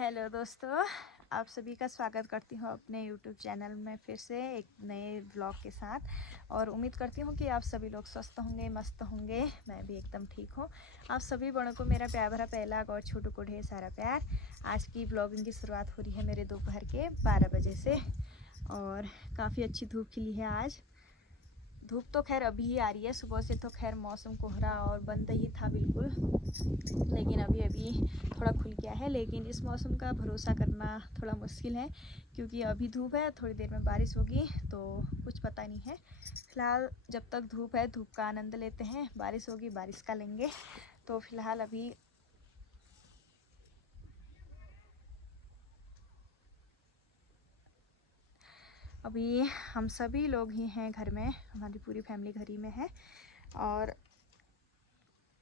Hello दोस्तों, आप सभी का स्वागत करती हूँ अपने YouTube चैनल में फिर से एक नए व्लॉग के साथ। और उम्मीद करती हूँ कि आप सभी लोग स्वस्थ होंगे, मस्त होंगे। मैं भी एकदम ठीक हूँ। आप सभी बड़ों को मेरा प्यार भरा पहला और छोटों को ढेर सारा प्यार। आज की व्लॉगिंग की शुरुआत हो रही है मेरे दोपहर के 12 बजे से और काफ़ी अच्छी धूप खिली है आज। धूप तो खैर अभी ही आ रही है, सुबह से तो खैर मौसम कोहरा और बंद ही था बिल्कुल, लेकिन अभी अभी थोड़ा खुल गया है। लेकिन इस मौसम का भरोसा करना थोड़ा मुश्किल है क्योंकि अभी धूप है, थोड़ी देर में बारिश होगी तो कुछ पता नहीं है। फ़िलहाल जब तक धूप है धूप का आनंद लेते हैं, बारिश होगी बारिश का लेंगे। तो फ़िलहाल अभी हम सभी लोग ही हैं घर में, हमारी पूरी फैमिली घर ही में है और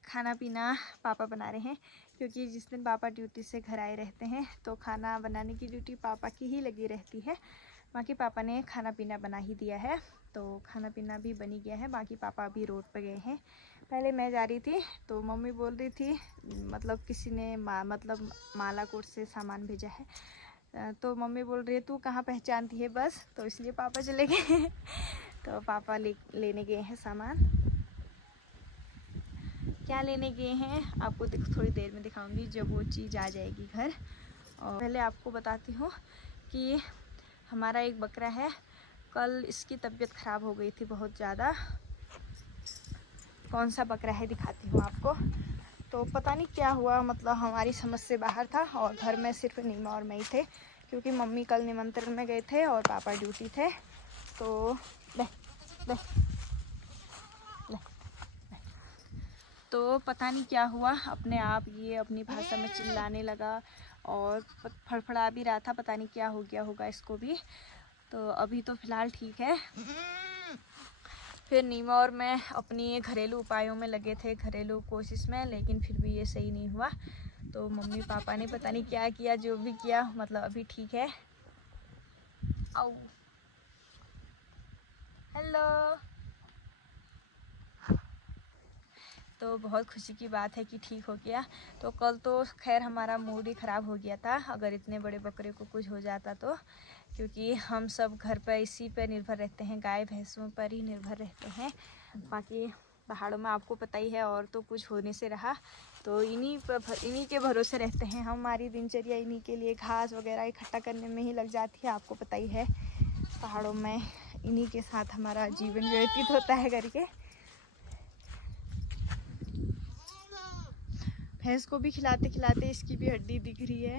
खाना पीना पापा बना रहे हैं क्योंकि जिस दिन पापा ड्यूटी से घर आए रहते हैं तो खाना बनाने की ड्यूटी पापा की ही लगी रहती है। बाकी पापा ने खाना पीना बना ही दिया है, तो खाना पीना भी बनी गया है। बाकी पापा अभी रोड पर गए हैं। पहले मैं जा रही थी तो मम्मी बोल रही थी, मतलब किसी ने मालाकोट से सामान भेजा है, तो मम्मी बोल रही है तू कहाँ पहचानती है बस, तो इसलिए पापा चले गए तो पापा लेने गए हैं सामान। क्या लेने गए हैं आपको थोड़ी देर में दिखाऊंगी जब वो चीज़ आ जाएगी घर। और पहले आपको बताती हूँ कि हमारा एक बकरा है, कल इसकी तबीयत ख़राब हो गई थी बहुत ज़्यादा। कौन सा बकरा है दिखाती हूँ आपको। तो पता नहीं क्या हुआ, मतलब हमारी समझ से बाहर था और घर में सिर्फ नीमा और मैं ही थे क्योंकि मम्मी कल निमंत्रण में गए थे और पापा ड्यूटी थे। तो तो पता नहीं क्या हुआ, अपने आप ये अपनी भाषा में चिल्लाने लगा और फड़फड़ा भी रहा था। पता नहीं क्या हो गया होगा इसको भी। तो अभी तो फ़िलहाल ठीक है। फिर नीमा और मैं अपनी घरेलू उपायों में लगे थे, घरेलू कोशिश में, लेकिन फिर भी ये सही नहीं हुआ। तो मम्मी पापा ने पता नहीं क्या किया, जो भी किया मतलब अभी ठीक है। आओ हेलो। तो बहुत खुशी की बात है कि ठीक हो गया। तो कल तो खैर हमारा मूड ही ख़राब हो गया था अगर इतने बड़े बकरे को कुछ हो जाता तो, क्योंकि हम सब घर पर इसी पर निर्भर रहते हैं, गाय भैंसों पर ही निर्भर रहते हैं। बाकी पहाड़ों में आपको पता ही है और तो कुछ होने से रहा, तो इन्हीं के भरोसे रहते हैं। हमारी दिनचर्या इन्हीं के लिए घास वगैरह इकट्ठा करने में ही लग जाती है, आपको पता ही है। पहाड़ों में इन्हीं के साथ हमारा जीवन व्यतीत होता है करके। भैंस को भी खिलाते खिलाते इसकी भी हड्डी दिख रही है।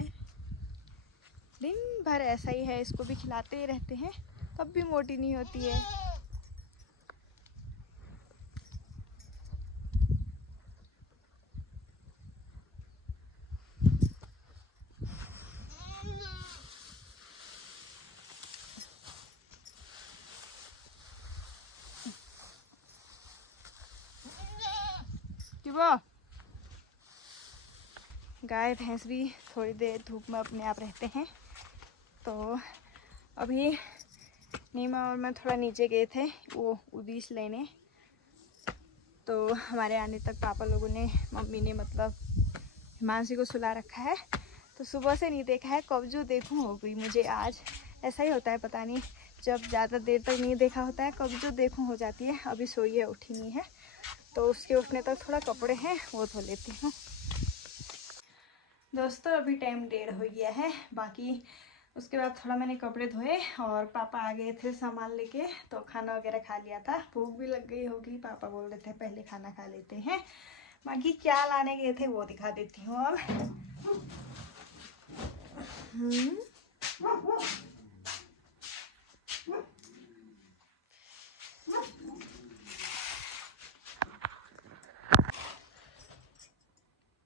दिन भर ऐसा ही है, इसको भी खिलाते ही रहते हैं, तब भी मोटी नहीं होती है। क्यों? गाय भैंस भी थोड़ी देर धूप में अपने आप रहते हैं। तो अभी नीमा और मैं थोड़ा नीचे गए थे वो उदीस लेने, तो हमारे आने तक पापा लोगों ने, मम्मी ने मतलब हिमांशी को सुला रखा है। तो सुबह से नहीं देखा है, कब जो देखूँ हो गई मुझे आज। ऐसा ही होता है, पता नहीं जब ज़्यादा देर तक नहीं देखा होता है कब जो देखूँ हो जाती है। अभी सोई है, उठी नहीं है, तो उसके उठने तक थोड़ा कपड़े हैं वो धो लेती हूँ। दोस्तों अभी टाइम 1:30 हो गया है। बाकी उसके बाद थोड़ा मैंने कपड़े धोए और पापा आ गए थे सामान लेके, तो खाना वगैरह खा लिया था। भूख भी लग गई होगी, पापा बोल रहे थे पहले खाना खा लेते हैं। बाकी क्या लाने गए थे वो दिखा देती हूँ अब।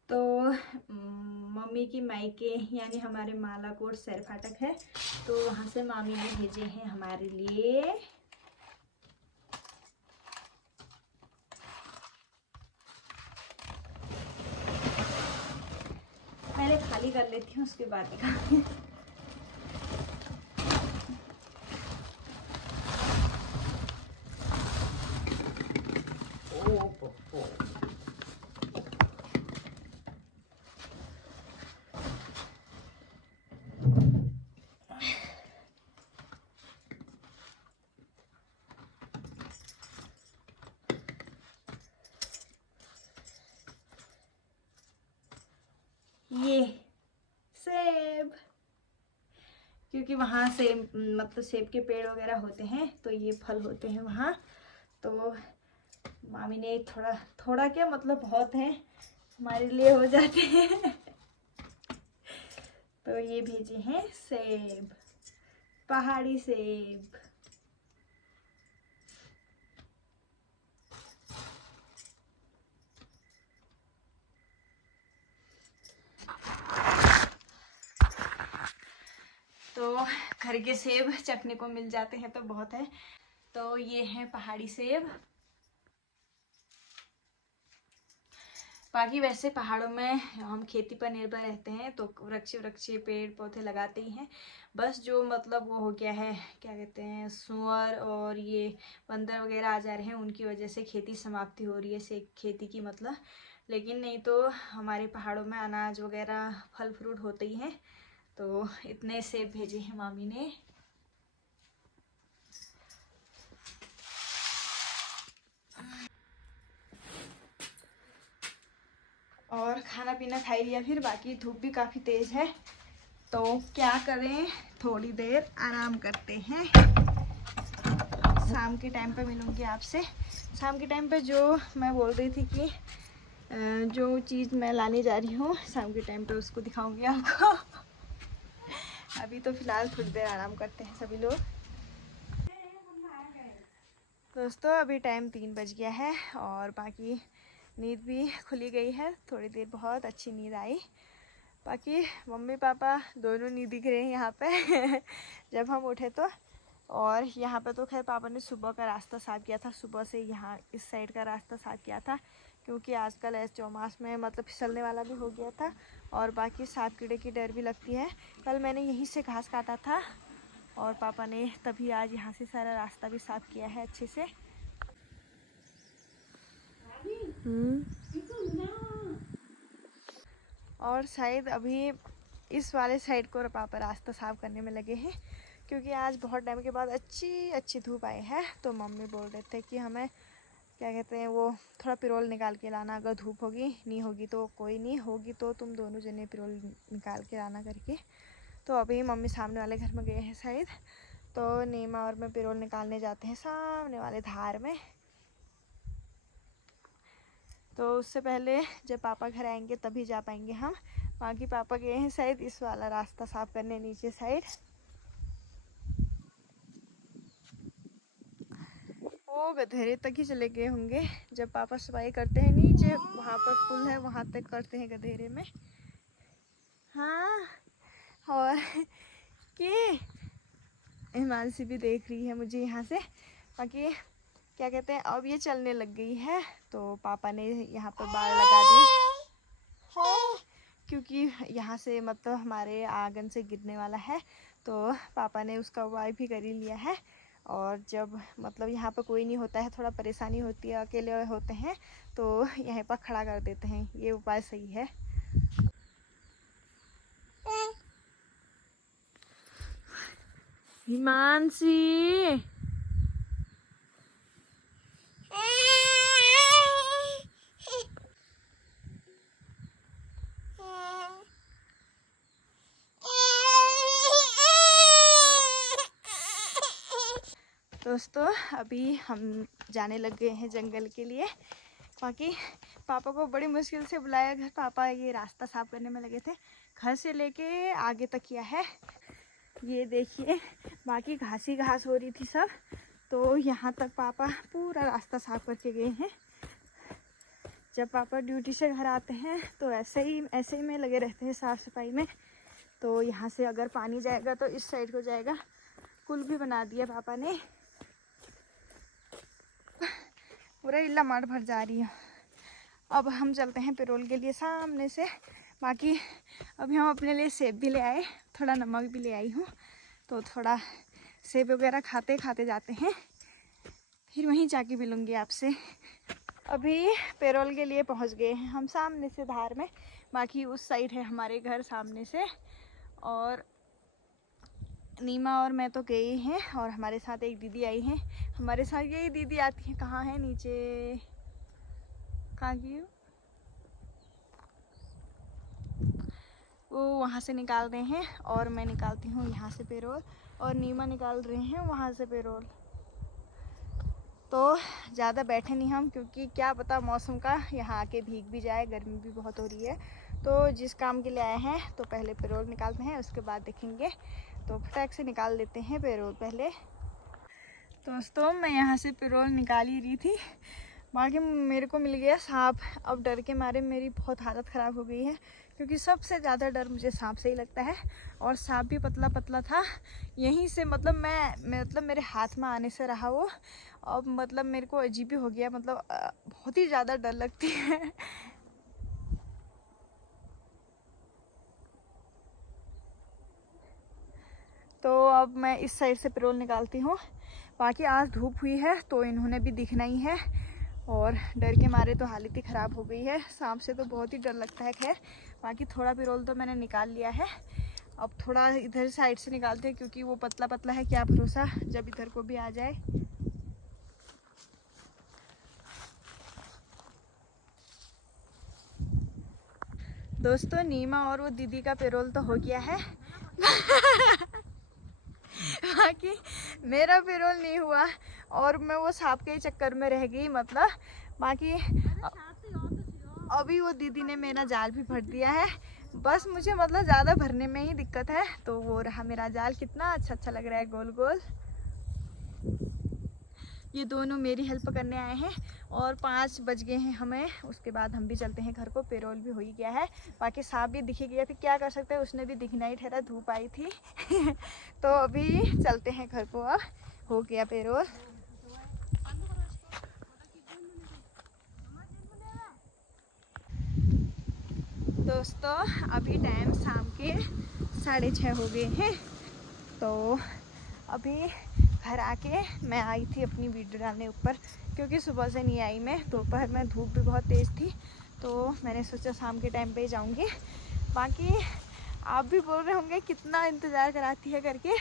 तो मम्मी की मायके यानी हमारे मालाकोट सैर फाटक है, तो वहाँ से मामी ने भेजे हैं हमारे लिए पहले खाली कर लेती हूँ उसके बाद दिखाऊंगी। क्योंकि वहाँ से मतलब सेब के पेड़ वगैरह होते हैं, तो ये फल होते हैं वहाँ। तो मामी ने थोड़ा थोड़ा क्या मतलब बहुत है, हमारे लिए हो जाते हैं। तो ये भेजे हैं सेब, पहाड़ी सेब। तो घर के सेब चखने को मिल जाते हैं तो बहुत है। तो ये है पहाड़ी सेब। बाकी वैसे पहाड़ों में हम खेती पर निर्भर रहते हैं, तो वृक्ष वृक्ष पेड़ पौधे लगाते ही हैं। बस जो मतलब वो हो गया है, क्या कहते हैं, सुअर और ये बंदर वगैरह आ जा रहे हैं, उनकी वजह से खेती समाप्ति हो रही है से खेती की मतलब। लेकिन नहीं तो हमारे पहाड़ों में अनाज वगैरह फल फ्रूट होते ही हैं। तो इतने सेब भेजे हैं मामी ने। और खाना पीना खाई लिया, फिर बाकी धूप भी काफ़ी तेज़ है, तो क्या करें, थोड़ी देर आराम करते हैं। शाम के टाइम पे मिलूँगी आपसे। शाम के टाइम पे जो मैं बोल रही थी कि जो चीज़ मैं लाने जा रही हूँ शाम के टाइम पे उसको दिखाऊंगी आपको। अभी तो फ़िलहाल थोड़ी देर आराम करते हैं सभी लोग। दोस्तों अभी टाइम 3 बज गया है और बाकी नींद भी खुली गई है। थोड़ी देर बहुत अच्छी नींद आई। बाकी मम्मी पापा दोनों नहीं दिख रहे हैं यहाँ पे जब हम उठे तो। और यहाँ पे तो खैर पापा ने सुबह का रास्ता साफ़ किया था, सुबह से यहाँ इस साइड का रास्ता साफ़ किया था, क्योंकि आजकल ऐसे चौमास में मतलब फिसलने वाला भी हो गया था और बाकी सांप कीड़े की डर भी लगती है। कल मैंने यहीं से घास काटा था और पापा ने तभी आज यहाँ से सारा रास्ता भी साफ़ किया है अच्छे से। और शायद अभी इस वाले साइड को पापा रास्ता साफ़ करने में लगे हैं, क्योंकि आज बहुत टाइम के बाद अच्छी अच्छी धूप आई है। तो मम्मी बोल रहे थे कि हमें क्या कहते हैं वो थोड़ा पिरोल निकाल के लाना, अगर धूप होगी, नहीं होगी तो कोई नहीं, होगी तो तुम दोनों जने पिरोल निकाल के लाना करके। तो अभी मम्मी सामने वाले घर में गए हैं शायद, तो नीमा और मैं पिरोल निकालने जाते हैं सामने वाले धार में। तो उससे पहले जब पापा घर आएंगे तभी जा पाएंगे हम। बाकी पापा गए हैं शायद इस वाला रास्ता साफ करने नीचे साइड। वो गधेरे तक ही चले गए होंगे, जब पापा सफाई करते हैं नीचे वहाँ पर पुल है वहाँ तक करते हैं गधेरे में। हाँ और कि हिमांशी भी देख रही है मुझे यहाँ से। बाकी क्या कहते हैं अब ये चलने लग गई है, तो पापा ने यहाँ पर बाड़ लगा दी, क्योंकि यहाँ से मतलब हमारे आंगन से गिरने वाला है, तो पापा ने उसका उपाय भी कर ही लिया है। और जब मतलब यहाँ पर कोई नहीं होता है, थोड़ा परेशानी होती है, अकेले होते हैं, तो यहीं पर खड़ा कर देते हैं। ये उपाय सही है। हिमांशी दोस्तों अभी हम जाने लग गए हैं जंगल के लिए। बाकी पापा को बड़ी मुश्किल से बुलाया घर, पापा ये रास्ता साफ करने में लगे थे, घर से लेके आगे तक किया है। ये देखिए बाकी घास ही घास हो रही थी सब, तो यहाँ तक पापा पूरा रास्ता साफ करके गए हैं। जब पापा ड्यूटी से घर आते हैं तो ऐसे ही में लगे रहते हैं साफ़ सफाई में। तो यहाँ से अगर पानी जाएगा तो इस साइड को जाएगा, पुल भी बना दिया पापा ने। पूरा इल्ला मार भर जा रही है। अब हम चलते हैं पिरोल के लिए सामने से। बाकी अभी हम अपने लिए सेब भी ले आए, थोड़ा नमक भी ले आई हूँ, तो थोड़ा सेब वगैरह खाते खाते जाते हैं, फिर वहीं जाके मिलूँगी आपसे। अभी पिरोल के लिए पहुँच गए हैं हम सामने से धार में। बाकी उस साइड है हमारे घर सामने से, और नीमा और मैं तो गए हैं और हमारे साथ एक दीदी आई हैं। हमारे साथ यही दीदी आती है, कहाँ है नीचे, कहाँ की वो वहाँ से निकाल रहे हैं और मैं निकालती हूँ यहाँ से पेरोल, और नीमा निकाल रहे हैं वहाँ से पेरोल। तो ज़्यादा बैठे नहीं हम, क्योंकि क्या पता मौसम का यहाँ आके भीग भी जाए, गर्मी भी बहुत हो रही है। तो जिस काम के लिए आए हैं तो पहले पेरोल निकालते हैं, उसके बाद देखेंगे। तो फटाक से निकाल लेते हैं पेरोल पहले। दोस्तों मैं यहाँ से पेरोल निकाल ही रही थी, बाकी मेरे को मिल गया सांप। अब डर के मारे मेरी बहुत हालत ख़राब हो गई है, क्योंकि सबसे ज़्यादा डर मुझे सांप से ही लगता है। और सांप भी पतला पतला था, यहीं से मतलब मतलब मेरे हाथ में आने से रहा वो। अब मतलब मेरे को अजीब ही हो गया, मतलब बहुत ही ज़्यादा डर लगती है। तो अब मैं इस साइड से पेरोल निकालती हूँ। बाकी आज धूप हुई है तो इन्होंने भी दिखना ही है, और डर के मारे तो हालत ही ख़राब हो गई है। सांप से तो बहुत ही डर लगता है। खैर बाकी थोड़ा पेरोल तो मैंने निकाल लिया है। अब थोड़ा इधर साइड से निकालते हैं, क्योंकि वो पतला पतला है, क्या भरोसा जब इधर को भी आ जाए। दोस्तों नीमा और वो दीदी का पेरोल तो हो गया है। बाकी मेरा पेरोल नहीं हुआ, और मैं वो सांप के चक्कर में रह गई। मतलब बाकी अभी वो दीदी ने मेरा जाल भी भर दिया है। बस मुझे मतलब ज़्यादा भरने में ही दिक्कत है। तो वो रहा मेरा जाल, कितना अच्छा लग रहा है गोल गोल। ये दोनों मेरी हेल्प करने आए हैं, और 5 बज गए हैं हमें। उसके बाद हम भी चलते हैं घर को, पेरोल भी हो ही गया है। बाकी सांप भी दिख गया, फिर क्या कर सकते हैं, उसने भी दिखना ही ठहरा, धूप आई थी। तो अभी चलते हैं घर को, अब हो गया पेरोल। दोस्तों अभी टाइम शाम के 6:30 हो गए हैं। तो अभी घर आके मैं आई थी अपनी वीडियो डालने ऊपर, क्योंकि सुबह से नहीं आई मैं। दोपहर में धूप भी बहुत तेज़ थी, तो मैंने सोचा शाम के टाइम पे ही जाऊँगी। बाकी आप भी बोल रहे होंगे कितना इंतज़ार कराती है करके।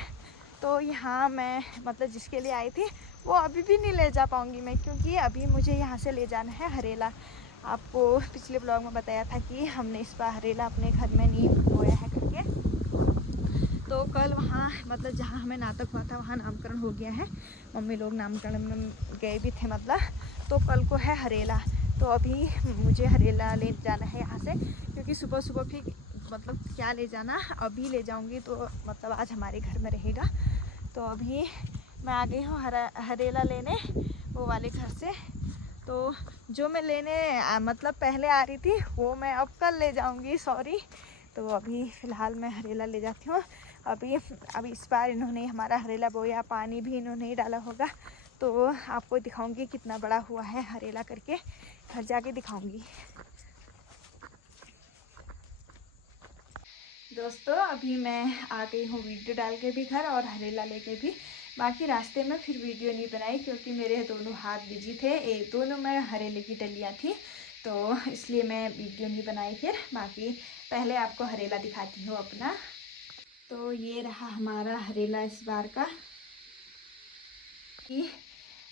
तो यहाँ मैं मतलब जिसके लिए आई थी वो अभी भी नहीं ले जा पाऊँगी मैं, क्योंकि अभी मुझे यहाँ से ले जाना है हरेला। आपको पिछले ब्लॉग में बताया था कि हमने इस बार हरेला अपने घर में नहीं बोया है करके। तो कल वहाँ मतलब जहाँ हमें नाटक हुआ था वहाँ नामकरण हो गया है। मम्मी लोग नामकरण में गए भी थे मतलब। तो कल को है हरेला, तो अभी मुझे हरेला ले जाना है यहाँ से, क्योंकि सुबह सुबह फिर मतलब क्या ले जाना, अभी ले जाऊँगी तो मतलब आज हमारे घर में रहेगा। तो अभी मैं आ गई हूँ हरेला लेने वो वाले घर से। तो जो मैं लेने मतलब पहले आ रही थी वो मैं अब कल ले जाऊँगी, सॉरी। तो अभी फ़िलहाल मैं हरेला ले जाती हूँ। अभी इस बार इन्होंने हमारा हरेला बोया, पानी भी इन्होंने ही डाला होगा। तो आपको दिखाऊंगी कितना बड़ा हुआ है हरेला करके, घर जाके दिखाऊंगी। दोस्तों अभी मैं आ गई हूँ वीडियो डाल के भी घर, और हरेला लेके भी। बाकी रास्ते में फिर वीडियो नहीं बनाई, क्योंकि मेरे दोनों हाथ बिजी थे। एक दोनों में हरेले की डलियाँ थी, तो इसलिए मैं वीडियो नहीं बनाई। फिर बाकी पहले आपको हरेला दिखाती हूँ अपना। तो ये रहा हमारा हरेला इस बार का। कि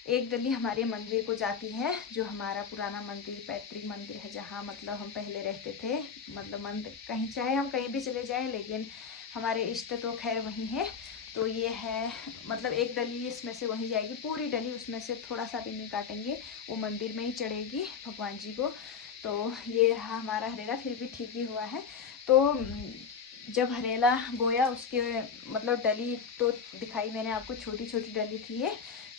एक डली हमारे मंदिर को जाती है, जो हमारा पुराना मंदिर पैतृक मंदिर है, जहाँ मतलब हम पहले रहते थे। मतलब मंदिर कहीं चाहे हम कहीं भी चले जाएं, लेकिन हमारे इष्ट तो खैर वहीं है। तो ये है मतलब एक डली इसमें से वहीं जाएगी, पूरी डली उसमें से थोड़ा सा भी नहीं काटेंगे, वो मंदिर में ही चढ़ेगी भगवान जी को। तो ये रहा हमारा हरेला, फिर भी ठीक ही हुआ है। तो जब हरेला बोया उसके मतलब डली तो दिखाई मैंने आपको, छोटी छोटी डली थी ये।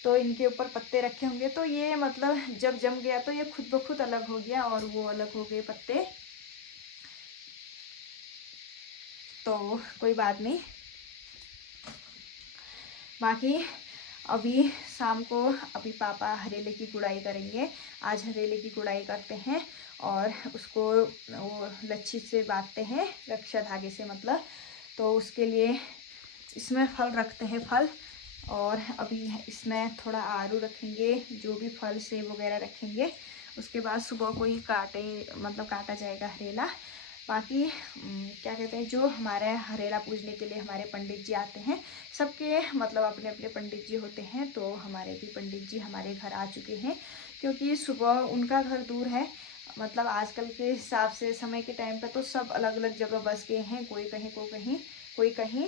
तो इनके ऊपर पत्ते रखे होंगे, तो ये मतलब जब जम गया तो ये खुद ब खुद अलग हो गया, और वो अलग हो गए पत्ते। तो कोई बात नहीं। बाकी अभी शाम को अभी पापा हरेले की गुड़ाई करेंगे। आज हरेले की गुड़ाई करते हैं, और उसको वो लच्छी से बांधते हैं, रक्षा धागे से मतलब। तो उसके लिए इसमें फल रखते हैं, फल। और अभी इसमें थोड़ा आलू रखेंगे, जो भी फल सेब वगैरह रखेंगे। उसके बाद सुबह को ही काटा जाएगा हरेला। बाकी क्या कहते हैं, जो हमारे हरेला पूजने के लिए हमारे पंडित जी आते हैं, सबके मतलब अपने अपने पंडित जी होते हैं। तो हमारे भी पंडित जी हमारे घर आ चुके हैं, क्योंकि सुबह उनका घर दूर है, मतलब आजकल के हिसाब से समय के टाइम पे तो सब अलग अलग जगह बस गए हैं, कोई कहीं को कहीं कोई कहीं।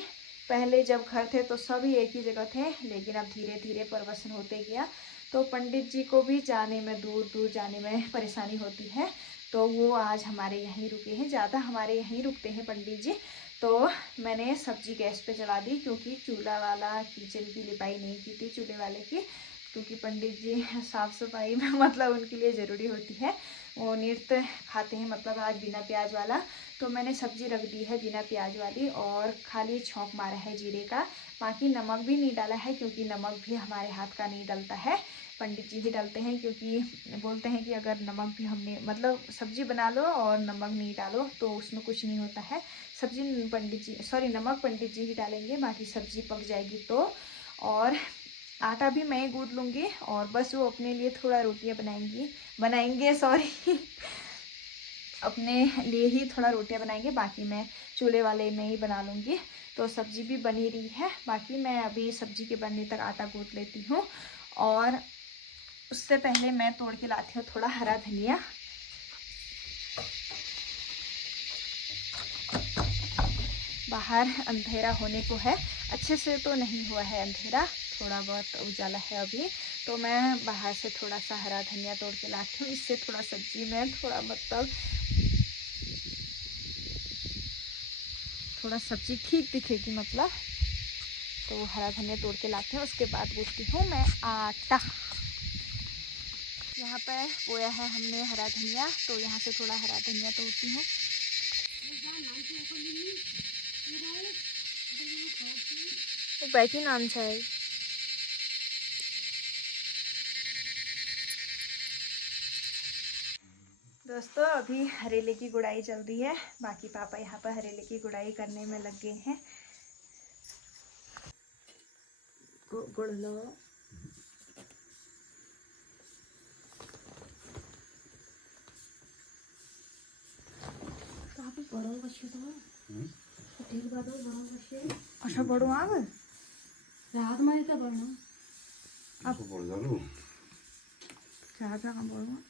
पहले जब घर थे तो सभी एक ही जगह थे, लेकिन अब धीरे धीरे परिवर्तन होते गया। तो पंडित जी को भी जाने में, दूर दूर जाने में परेशानी होती है, तो वो आज हमारे यहीं रुके हैं, ज़्यादा हमारे यहीं रुकते हैं पंडित जी। तो मैंने सब्जी गैस पे चढ़ा दी, क्योंकि चूल्हा वाला किचन की लिपाई नहीं की थी चूल्हे वाले की, क्योंकि पंडित जी साफ़ सफाई में मतलब उनके लिए ज़रूरी होती है। वो नृत्य खाते हैं, मतलब आज बिना प्याज वाला। तो मैंने सब्जी रख दी है बिना प्याज वाली, और खाली छौंक मारा है जीरे का। बाकी नमक भी नहीं डाला है, क्योंकि नमक भी हमारे हाथ का नहीं डलता है, पंडित जी ही डालते हैं। क्योंकि बोलते हैं कि अगर नमक भी हमने, मतलब सब्जी बना लो और नमक नहीं डालो तो उसमें कुछ नहीं होता है। सब्जी पंडित जी, सॉरी, नमक पंडित जी ही डालेंगे, बाकी सब्जी पक जाएगी तो। और आटा भी मैं ही गूंद लूँगी, और बस वो अपने लिए थोड़ा रोटियां बनाएंगे सॉरी अपने लिए ही थोड़ा रोटियां बनाएंगे, बाकी मैं चूल्हे वाले में ही बना लूँगी। तो सब्जी भी बनी रही है, बाकी मैं अभी सब्जी के बनने तक आटा गूंद लेती हूँ। और उससे पहले मैं तोड़ के लाती हूँ थोड़ा हरा धनिया। बाहर अंधेरा होने को है, अच्छे से तो नहीं हुआ है अंधेरा, थोड़ा बहुत उजाला है अभी। तो मैं बाहर से थोड़ा सा हरा धनिया तोड़ के लाती हूँ, इससे थोड़ा सब्जी में थोड़ा, मतलब थोड़ा सब्जी ठीक दिखेगी मतलब। तो हरा धनिया तोड़ के लाते हैं, उसके बाद गूंथती हूँ मैं आटा। यहाँ पर बोया है हमने हरा धनिया, तो यहाँ से थोड़ा हरा धनिया तोड़ती हूँ। तो बैठी नाम है। दोस्तों अभी हरेले की गुड़ाई चल रही है, बाकी पापा यहाँ पर हरेले की गुड़ाई करने में लग गए हैं। गुड़ लो। अच्छा बड़ो आग रात में तो बड़ो अब बढ़ जालो क्या था काम बड़ो।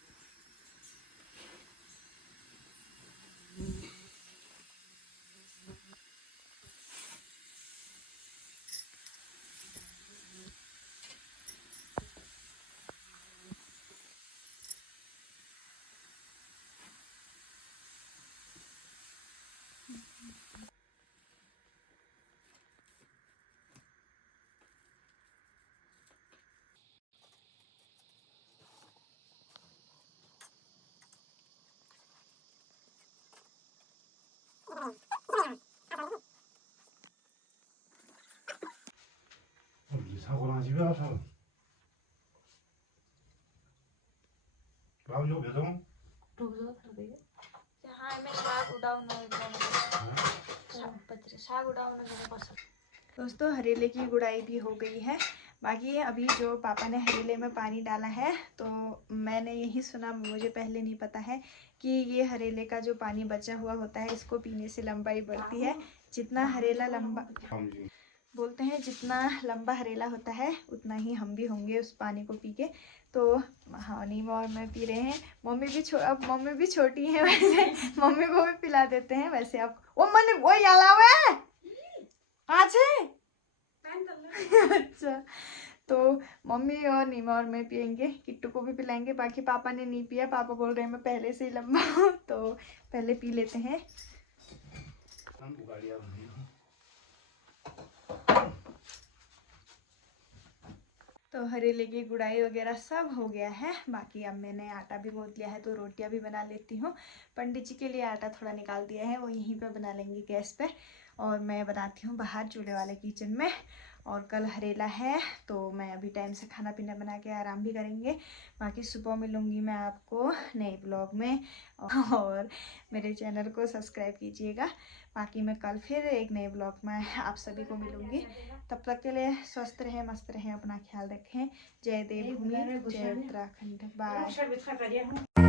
사고랑 집에 와서 बाबू भेजो रुक जाओ थोड़ी देर। हाँ मैं साग उड़ाऊँ साग उड़ाऊँ दोस्तों हरेले की गुड़ाई भी हो गई है। बाकी अभी जो पापा ने हरेले में पानी डाला है, तो मैंने यही सुना, मुझे पहले नहीं पता है कि ये हरेले का जो पानी बचा हुआ होता है, इसको पीने से लंबाई बढ़ती है। जितना हरेला लंबा, बोलते हैं जितना लंबा हरेला होता है उतना ही हम भी होंगे उस पानी को पी के। तो हाँ नीमा और मैं पी रहे हैं। मम्मी भी अब मम्मी भी छोटी है वैसे मम्मी को भी पिला देते हैं वैसे। अब वो मन वो अलावा आज अच्छा, तो मम्मी और नीमा और मैं पियेंगे, किट्टू को भी पिलाएंगे। बाकी पापा ने नहीं पिया, पापा बोल रहे हैं मैं पहले से ही लंबा हूँ, तो पहले पी लेते हैं। तो हरेले की गुड़ाई वगैरह सब हो गया है। बाकी अब मैंने आटा भी गूंथ लिया है, तो रोटियां भी बना लेती हूँ। पंडित जी के लिए आटा थोड़ा निकाल दिया है, वो यहीं पे बना लेंगे गैस पे, और मैं बनाती हूँ बाहर चूल्हे वाले किचन में। और कल हरेला है, तो मैं अभी टाइम से खाना पीना बना के आराम भी करेंगे। बाकी सुबह मिलूँगी मैं आपको नए ब्लॉग में, और मेरे चैनल को सब्सक्राइब कीजिएगा। बाकी मैं कल फिर एक नए ब्लॉग में आप सभी को मिलूँगी। तब तक के लिए स्वस्थ रहें, मस्त रहें, अपना ख्याल रखें। जय देवभूमि, जय उत्तराखंड, बाय।